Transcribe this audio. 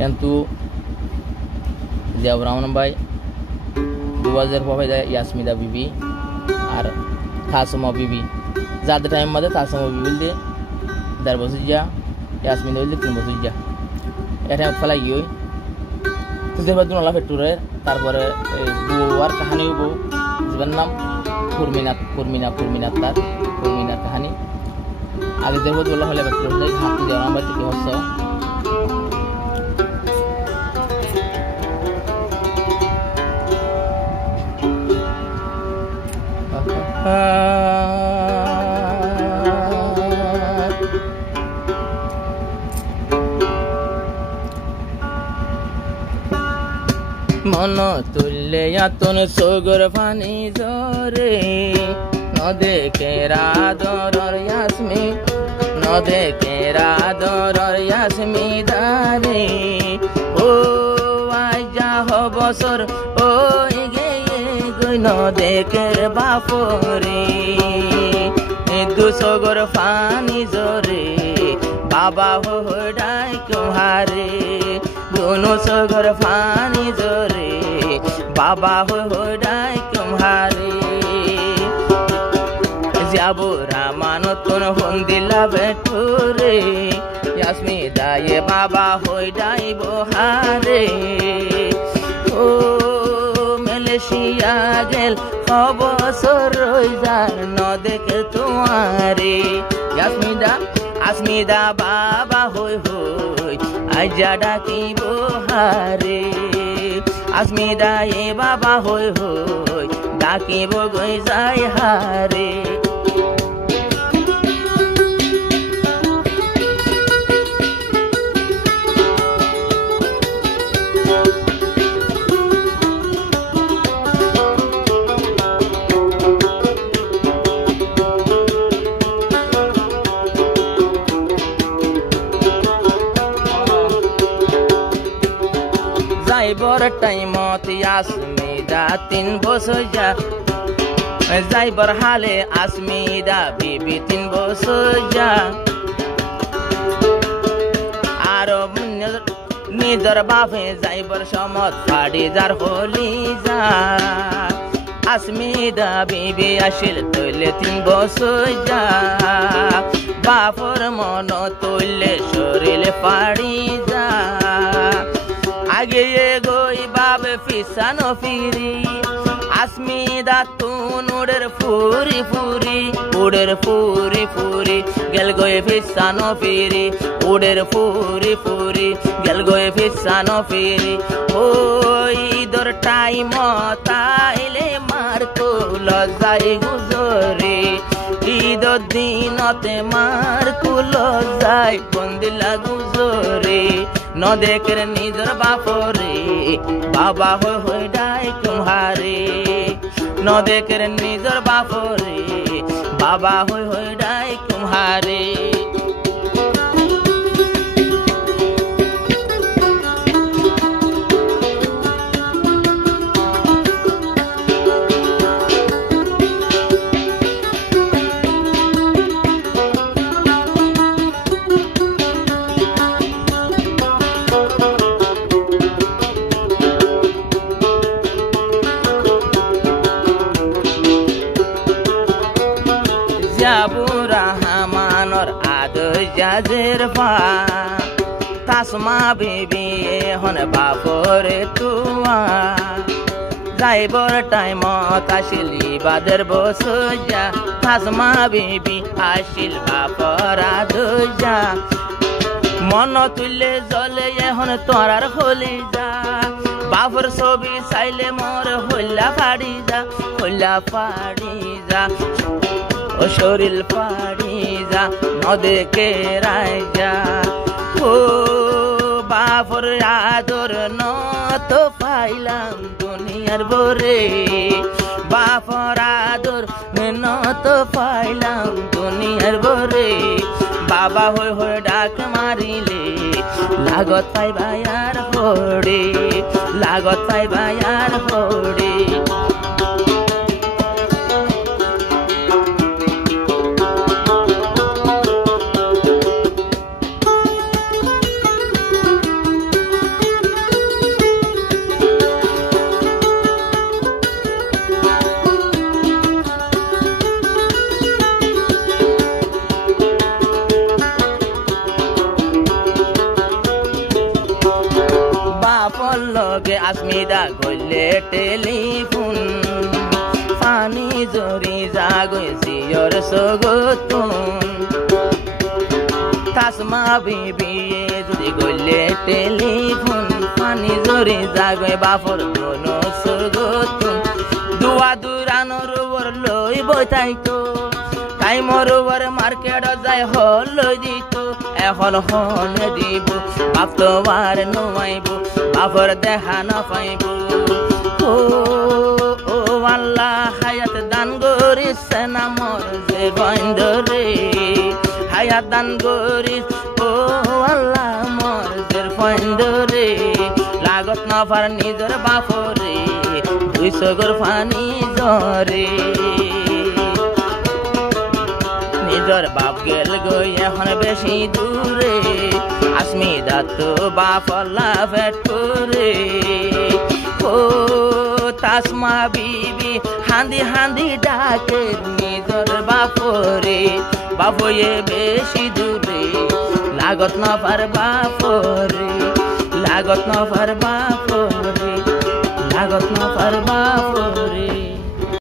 yantu Zia Brahman Bhai 2000 যায় ইয়াসমিদা বিবি আর তাসমা বিবি যাদের time মধ্যে তাসমা বিবি বলতে 1.5 বছর যা ইয়াসমিদা বলতে 3 বছর যা এটা ফলাই গিয়ে তুদের বাদ নলা ফেটুরে তারপরে বুয়ার কাহিনী বউ জীবন নাম ফুরমিনাত তার ফুরমিনার কাহিনী আগে দের বাদ বলা হলে ফেটুরে হাত দিয়ে আমার থেকে হচ্ছে মন তুললে আতন সগর ফানি জরে নদেকে রাদর ইয়াসমি নদেকে রাদর ইয়াসমি দারে ও আজা হবসর ও গে গই নদেকে বাপরে দুসগর ফানি জরে বাবা হো ডাই কুহারে दोनों सगर फानी जोरे बाबा हो डाय तुम्हारे जाबो रामानो तुन हुंदिला बेठुरे यास्मी दाये बाबा हो डाय बोहारे ओ मलेशिया गेल खबसर रोजार न देखे तुम्हारे यास्मीदा बाबा होय आजा डाकी बोहारे आसमिदा ये बाबा होय डाकी बो गई जाय हारे যাইবর টাইমত ইয়াসমিদা 3 বছর যা যাইবর হালে আসমিদা বিবি 3 বছর যা আর নিজর বাপে যাইবর সমত ফাড়ি যার হলি যা আসমিদা বিবি আসিল তৈলে 3 বছর যা বাপর মন তৈলে শরীরে ফাড়ি যা आगे ये गोई बाब फिसानो फिरी आसमीदा तून उड़र फूरी फूरी गल गोए फिसानो फिरी उड़र फूरी गल गोए फिसानो फिरी ओ इधर टाइम ताइले मार तो लजाई गुजरे इधर दिनते मार को लजाई बंदिला गुजरे न देकर निजर बापरे बाबा हो डाय तुम्हारे न देकर निजर बापरे बाबा हो डाय तुम्हारे Rahmanor ado jazer fa tasma bibi hon bapore tuwa যাইবর টাইম আসিলি বাদের বসজা tasma bibi আসিল বাপরা দজা মন তুলে জলে এখন তোরার হলি যা বাপর ছবি চাইলে মোর হইলা ফাড়ি যা ও শরীর পাড়ি যা নদেকে রাজা ও বাপর আদর নত পাইলাম দুনিয়ার বরে বাপর আদর নত পাইলাম দুনিয়ার বরে বাবা হয়ে ডাক মারিলে লাগত পাইবায়ার হড়ে লগে আসমিদা গলে টেলিফোন পানি জরি জাগই জিয়র সগতুন তাসমা বিবি যদি গলে টেলিফোন পানি জরি জাগই বাফর কোনো সগতুন দুয়া দুরানোর ওর লই বইতাইতো তাই মরুবার মার্কেট যায় হল দিত এখন হন দিব বাপ তো আর নমাইব বাপর দেখা না পাইব ও ও আল্লাহ হায়াত দান করিস না মর যে বন্ধরে হায়াত দান করিস ও আল্লাহ মর যে বন্ধরে লাগত না পার নিজের বাপরে দুই সগর পানি জরে নিজর বাপ গেল গই এখন বেশি দূরে আসমিদা তো বাপ লাভেট করে ও তাসমা বিবি হান্দি হান্দি ডাকে নিজর বাপরে বাপয়ে বেশি দূরে লাগত না পার বাপরে লাগত না পার বাপরে লাগত না পার বাপরে